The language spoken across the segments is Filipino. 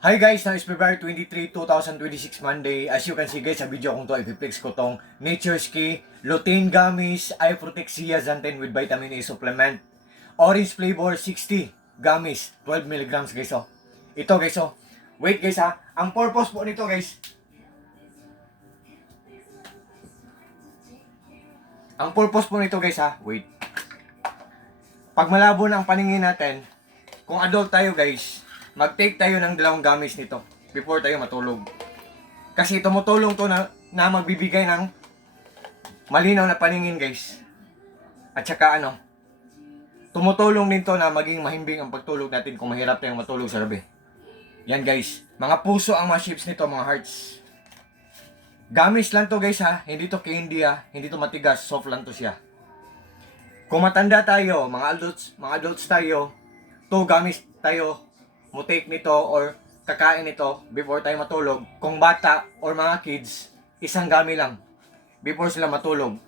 Hi guys, now is February 23, 2026 Monday. As you can see guys, sa video kong to, ipiplex ko tong Nature's Key Lutein Gummies Eye Protect Zeaxanthin with Vitamin A Supplement. Orange flavor 60 gummies, 12 mg guys oh. Ito guys oh. Wait guys ha, ang purpose po nito guys. Ang purpose po nito guys ha, wait. Pag malabo na ang paningin natin, kung adult tayo guys, mag-take tayo ng dalawang gummies nito before tayo matulog. Kasi tumutulong to na magbibigay ng malinaw na paningin guys. At saka tumutulong din to na maging mahimbing ang pagtulog natin kung mahirap tayong matulog sa gabi. Yan guys, mga puso ang mga shapes nito, mga hearts. Gummies lang to guys ha, hindi to candy ha, hindi to matigas, soft lang to siya. Kung matanda tayo, mga adults tayo, to gummies tayo mo take nito or kakain nito before tayo matulog. Kung bata or mga kids, isang gummy lang before sila matulog.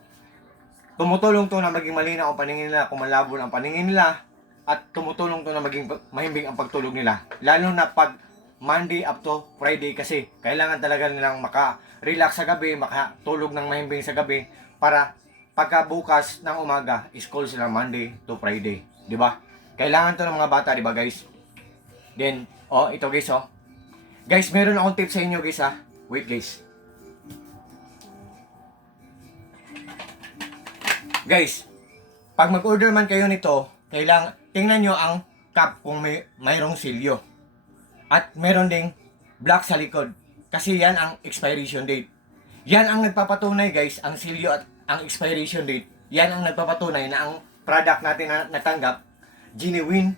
Tumutulong to na maging malinaw ang paningin nila, kung malabo ang paningin nila, at tumutulong to na maging mahimbing ang pagtulog nila. Lalo na pag Monday up to Friday, kasi kailangan talaga nilang maka-relax sa gabi, makatulog ng mahimbing sa gabi para pagkabukas ng umaga, school sila Monday to Friday, di ba? Kailangan to ng mga bata, di ba guys? Then, ito guys Guys, meron akong tip sa inyo guys ha. Wait guys. Guys, pag mag-order man kayo nito, kailangan tingnan nyo ang cup kung mayroong silyo. At meron ding black sa likod. Kasi yan ang expiration date. Yan ang nagpapatunay guys, ang silyo at ang expiration date. Yan ang nagpapatunay na ang product natin na natanggap, genuine,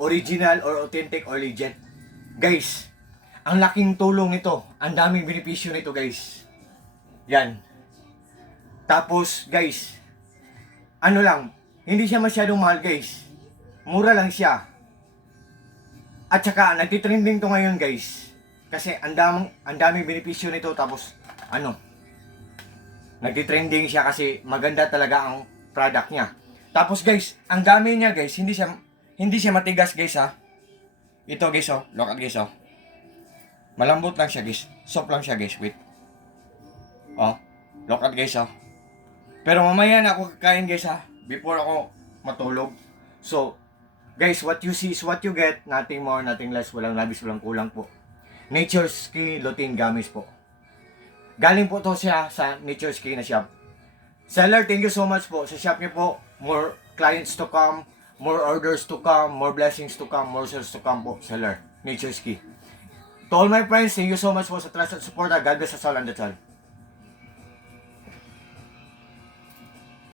original, or authentic, or legit. Guys, ang laking tulong nito. Ang daming benepisyo nito guys. Yan. Tapos guys, hindi siya masyadong mahal guys. Mura lang siya. At saka, nagtitrending to ngayon guys. Kasi ang daming benepisyo nito. Tapos, nagtitrending siya kasi maganda talaga ang product niya. Tapos guys, ang gamit niya guys, hindi siya matigas guys ha. Ito guys look at guys malambot lang siya guys, soft lang siya guys, wait. Look at guys Pero mamaya na ako kakain guys ha, before ako matulog. So, guys, what you see is what you get, nothing more, nothing less, walang labis, walang kulang po. Nature's Key Lutein Gummies po. Galing po to siya sa Nature's Key na shop. Seller, thank you so much po. Sa shop niyo po, more clients to come, more orders to come, more blessings to come, more sales to come po, seller. Nature's Key. To all my friends, thank you so much po sa trust at support. God bless us all and that's all.